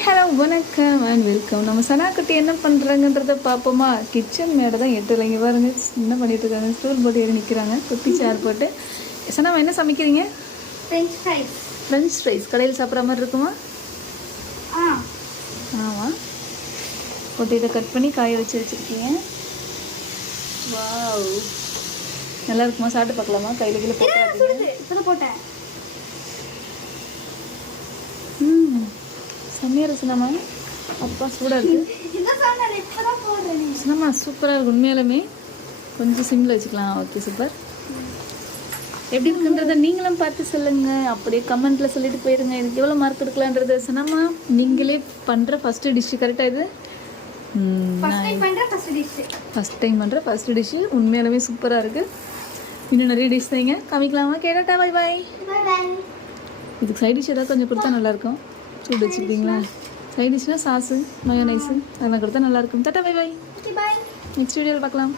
Hello வணக்கம் and welcome. நம்ம சனா குட்டி என்ன பண்ணுறாங்கன்றத பார்ப்போமா? கிச்சன் மேடை தான் எட்டுலைங்க பாருங்க, என்ன பண்ணிட்டு இருக்காங்க. ஸ்டூல் போட்டு ஏறி நிற்கிறாங்க, குட்டி சேர் போட்டு. சனா என்ன சமைக்கிறீங்க? French fries. கடையில் சாப்பிட்ற மாதிரி இருக்குமா? ஆமாம். போட்டு இதை கட் பண்ணி காய வச்சுருக்கீங்க. வாவ், நல்லா இருக்குமா? சாப்பிட்டு பார்க்கலாமா? கையில் கீழே போட்டு போட்டேன். செம்மையாக இருக்கு சின்னம்மா. அப்பா சூடாக இருக்குது சின்னம்மா, சூப்பராக இருக்குது உண்மையாலுமே. கொஞ்சம் சிம்மில் வச்சுக்கலாம். Okay, super. எப்படி இருக்குன்றதை நீங்களும் பார்த்து சொல்லுங்கள். அப்படியே கமெண்ட்டில் சொல்லிட்டு போயிடுங்க. இதுக்கு எவ்வளோ மார்க் எடுக்கலான்றது. சின்னம்மா, நீங்களே பண்ணுற ஃபஸ்ட்டு டிஷ்ஷு கரெக்டாக இது? ஃபஸ்ட் டைம் பண்ணுற ஃபஸ்ட்டு டிஷ்ஷு உண்மையாலுமே சூப்பராக இருக்குது. இன்னும் நிறைய டிஷ் செய்யுங்க, காமிக்கலாமா? கேட்டாட்டா, பாய் பாய். இதுக்கு சைட் டிஷ் ஏதாவது கொஞ்சம் கொடுத்தா நல்லாயிருக்கும். சூடு வச்சுக்கிட்டீங்களா? சைட் டிஷ்னா சாஸு, மயோனைஸு அதெல்லாம் கொடுத்தா நல்லாயிருக்கும். டாட்டா, பை பாய். பாய். நெக்ஸ்ட் வீடியோவில் பார்க்கலாம்.